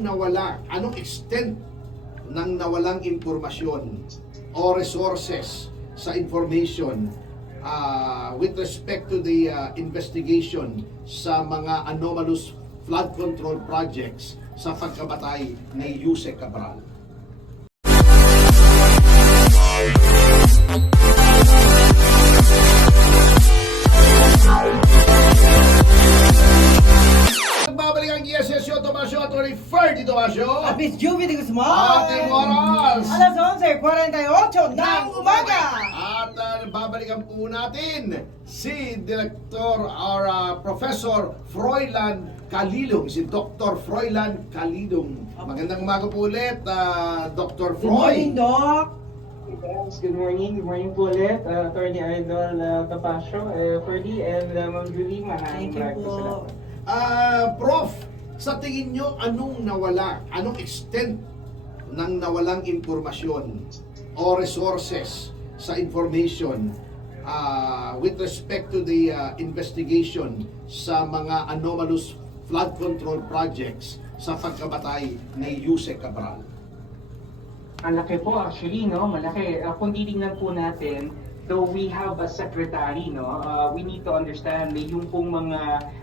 anong nawala, anong extent ng nawalang impormasyon o resources sa information with respect to the investigation sa mga anomalous flood control projects sa pagkamatay ni Yusek Cabral. Nagbabalik ang GSSO Tomasio at Ferdy Tomasio At Miss Juvie de Guzman. ating oras Alas 11:48 ng umaga. at babalikan po natin si Director or Professor Froilan Calidong, si Dr. Froilan Calidong. Magandang umaga po ulit, Dr. Good morning, Froy. Doc. Good morning po ulit, Attorney Idol Tapasio, Ferdy, and Ma'am Julie, maraming Thank you po sila. po. Prof, sa tingin nyo, anong nawala? Anong extent ng nawalang impormasyon o resources sa information with respect to the investigation sa mga anomalous flood control projects sa pagkamatay ni Yusek Cabral? Ang laki po actually, no? Malaki. Kung titingnan po natin, though we have a secretary, no? We need to understand na yung pong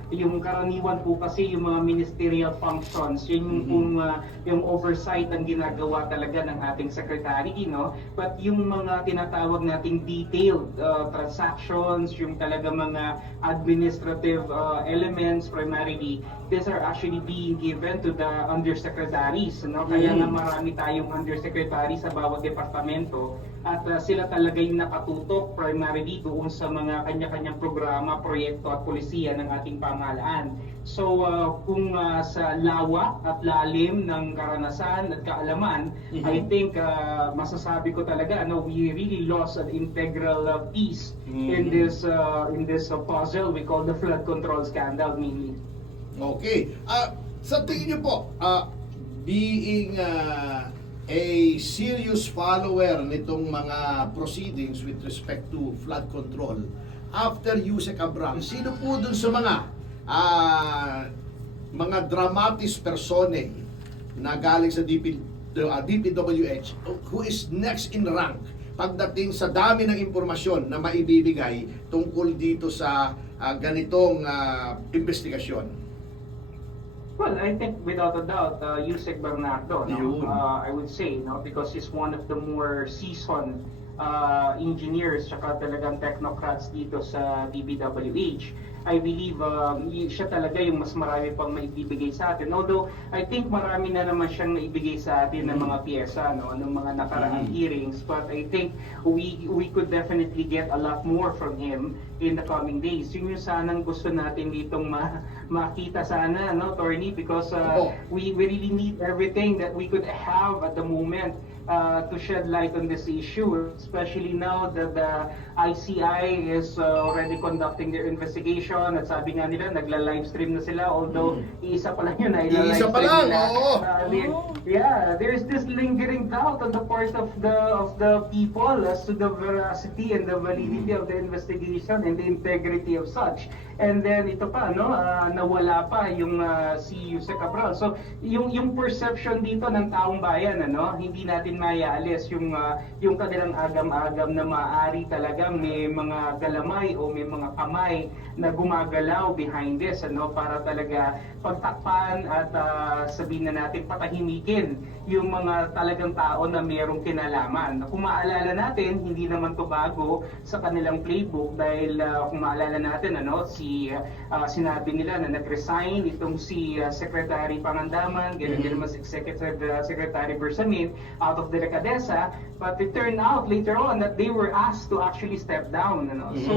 yung karaniwan po kasi yung mga ministerial functions, yun yung pong yung oversight ang ginagawa talaga ng ating secretary, no? But yung mga tinatawag nating detailed transactions, yung talaga mga administrative elements primarily, these are actually being given to the undersecretaries, no? Kaya nga marami tayong undersecretary sa bawat departamento at sila talaga yung nakatutok primarily doon sa mga kanya-kanyang programa, proyekto at polisiya ng ating pamahalaan. So kung sa lawak at lalim ng karanasan at kaalaman, I think masasabi ko talaga, no, we really lost an integral piece in this puzzle we call the flood control scandal mainly. Okay. Sa tingin nyo po, being a serious follower nitong mga proceedings with respect to flood control, after Yusek Cabral, sino po dun sa mga dramatis personae na galing sa DPWH who is next in rank pagdating sa dami ng impormasyon na maibibigay tungkol dito sa ganitong investigasyon? Well, I think without a doubt, Yusek Bernardo, no? Yun. I would say, no, because he's one of the more seasoned engineers tsaka talagang technocrats dito sa DPWH. I believe siya talaga yung mas marami pang maibibigay sa atin. Although, I think marami na naman siyang naibigay sa atin ng mga pyesa, no, ng mga nakaraang hearings. But I think we could definitely get a lot more from him in the coming days. Yun yung sanang gusto natin ditong makita sana, no, Attorney, because we really need everything that we could have at the moment to shed light on this issue, especially now that the ICI is already conducting their investigation at sabi nga nila nagla-livestream na sila, although iisa pa lang yun na Iisa pa lang, oo. Yeah, there's this lingering doubt on the part of the people as to the veracity and the validity of the investigation and the integrity of such. And then ito pa, no, nawala pa yung si Yusek Cabral. So yung perception dito ng taong bayan, ano, hindi natin maialis yung kanilang agam-agam na maaari talagang may mga galamay o may mga kamay na gumagalaw behind this, ano, para talaga pagtakpan at sabihin na natin patahimikin yung mga talagang tao na mayroong kinalaman. Kung maalala natin, hindi naman to bago sa kanilang playbook dahil kung maalala natin, ano, sinabi nila na nag-resign itong si Secretary Pangandaman, ganun din naman si Secretary Bersamin out of delicadeza, but it turned out later on that they were asked to actually step down, ano. So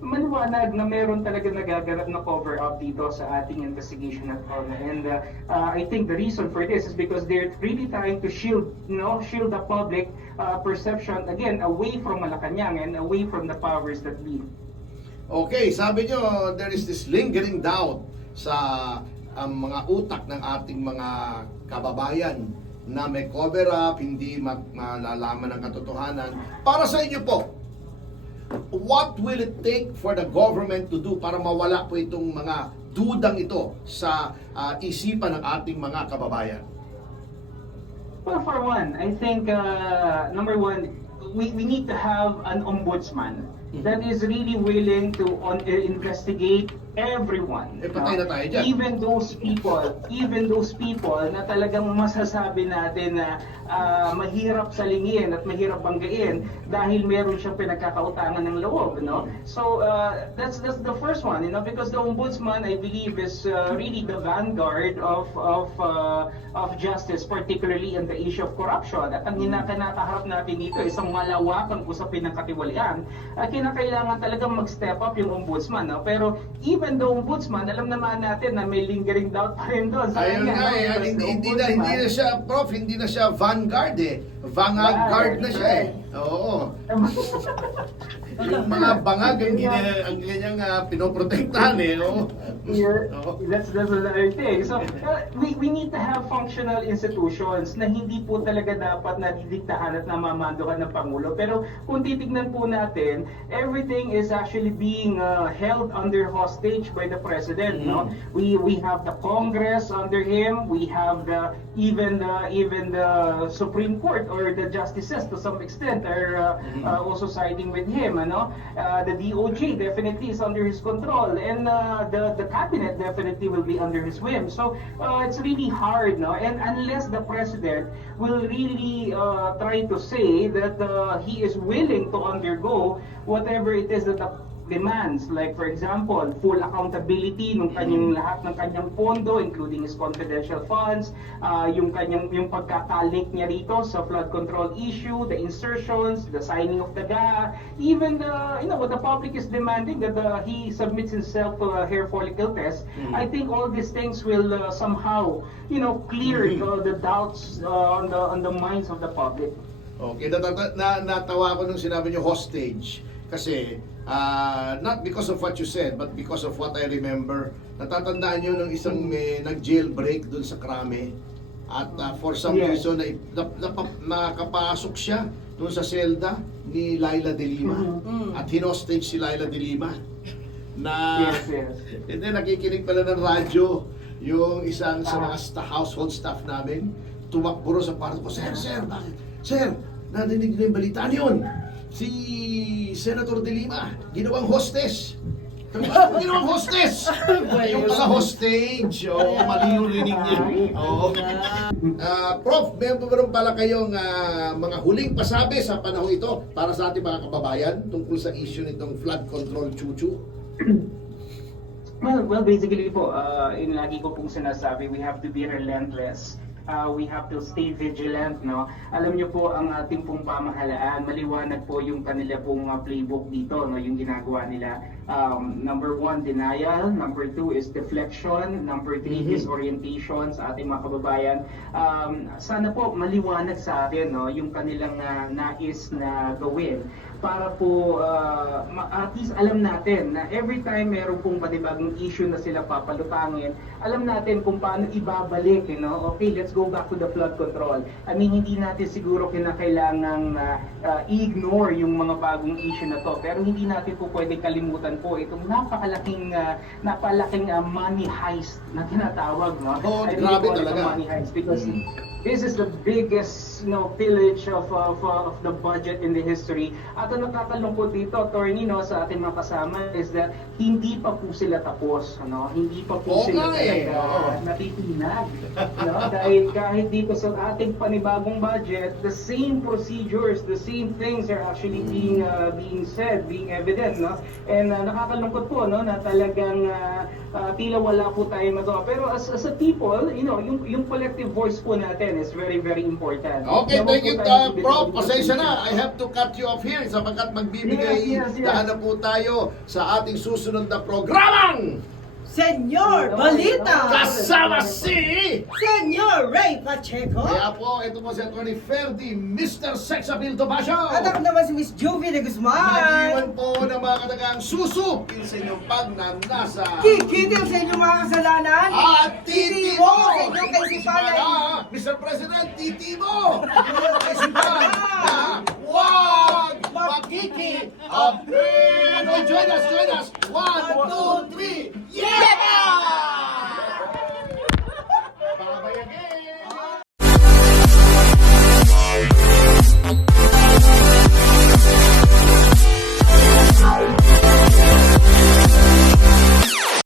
maliwanag na meron talaga nagaganap na cover-up dito sa ating investigation at all. And I think the reason for this is because they're really trying to shield the public perception again away from Malacanang and away from the powers that be. Okay, sabi nyo, there is this lingering doubt sa mga utak ng ating mga kababayan na may cover up, hindi malalaman ng katotohanan. Para sa inyo po, what will it take for the government to do para mawala po itong mga dudang ito sa isipan ng ating mga kababayan? Well, for one, I think number one, we need to have an ombudsman that is really willing to investigate everyone. Patay na tayo dyan. Even those people na talagang masasabi natin na mahirap salingin at mahirap banggain dahil meron siyang pinagkakautangan ng loob, no? So that's the first one, because the ombudsman, I believe, is really the vanguard of justice, particularly in the issue of corruption. At ang kinakaharap natin dito isang malawakang usapin ng katiwalian. Kinakailangan talagang mag-step up yung ombudsman, no? Pero even the ombudsman, alam naman natin na may lingering doubt pa rin doon. Ayun nga, hindi na siya, Prof, hindi na siya vanguard Vanguard na siya Oo. Yung mga bangag ang ganyang pinoprotektahan Oo. That's another thing. So we need to have functional institutions na hindi po talaga dapat nadidiktahan at namamanduhan ng Pangulo. Pero kung titignan po natin, everything is actually being held under hostage by the President. No, we have the Congress under him. We have even the Supreme Court or the justices to some extent are also siding with him. The DOJ definitely is under his control, and the cabinet definitely will be under his whim. So it's really hard, no? And unless the president will really try to say that he is willing to undergo whatever it is that the demands, like for example, full accountability ng kanyang lahat ng kanyang pondo, including his confidential funds, yung pagkakalik niya rito sa flood control issue, the insertions, the signing of the GAA, even what the public is demanding that he submits himself to a hair follicle test. I think all these things will somehow, clear the doubts on the minds of the public. Okay, natawa ko nung sinabi niyo hostage. Kasi, not because of what you said, but because of what I remember. Natatandaan niyo nung isang nag-jailbreak dun sa Krame. At for some reason, nakapasok siya dun sa selda ni Laila de Lima. At hinostage si Laila de Lima. And then nakikinig pala ng radyo yung isang sa mga household staff namin. Tumakbo sa kwarto ko, Sir, bakit? Sir, narinig na yung balitaan yun. Si Senator de Lima, ginawang hostess. Ginawang hostess! Yung pala hostage. Mali yung rinig niya. Prof, meron pala kayong mga huling pasabi sa panahon ito para sa ating mga kababayan tungkol sa issue nitong flood control, Chuchu? Well, basically po, yung lagi ko pong sinasabi, we have to be relentless. We have to stay vigilant, no? Alam niyo po, ang ating pong pamahalaan, maliwanag po yung kanila pong playbook dito, no? Yung ginagawa nila. Number 1, denial. Number 2 is deflection. Number 3 is orientation sa ating mga kababayan. Sana po maliwanag sa atin, no? Yung kanilang nais na gawin para po at least alam natin na every time meron pong panibagong issue na sila papalutangin, alam natin kung paano ibabalik, okay, let's go back to the flood control. I mean, hindi natin siguro kinakailangang i-ignore yung mga bagong issue na to, pero hindi natin po pwedeng kalimutan po itong napakalaking money heist na tinatawag, no? I grabe talaga. Money heist because this is the biggest pillage of the budget in the history. At ang nakakalungkot dito, Attorney, sa ating mga kasama is that hindi pa po sila tapos, hindi pa po sila talaga natitinag. Dahil kahit dito sa ating panibagong budget, the same procedures, the same things are actually being said, being evident, And nakakalungkot po, na talagang tila wala po tayong magawa. Pero as a people, yung collective voice po natin is very, very important. Okay, thank you, Prof. Pasensya na. I have to cut you off here sapagkat magbibigay daan na po tayo sa ating susunod na programang Senyor Balita! kasama si... Senyor Ray Pacheco! Kaya po, ito po si Atty. Ferdy, Mr. Sexapil Tomasio. At ako naman si Miss Juvie de Guzman! Nag-iwan po ng mga katagang susupin sa inyong pagnanasa. Kikitil sa inyong mga kasalanan! At titimo! Sa inyong kaisipan ay... Mr. President, titimo! Inyong kaisipan na huwag makiki-apin! Join us! 1, 2, 3, yeah!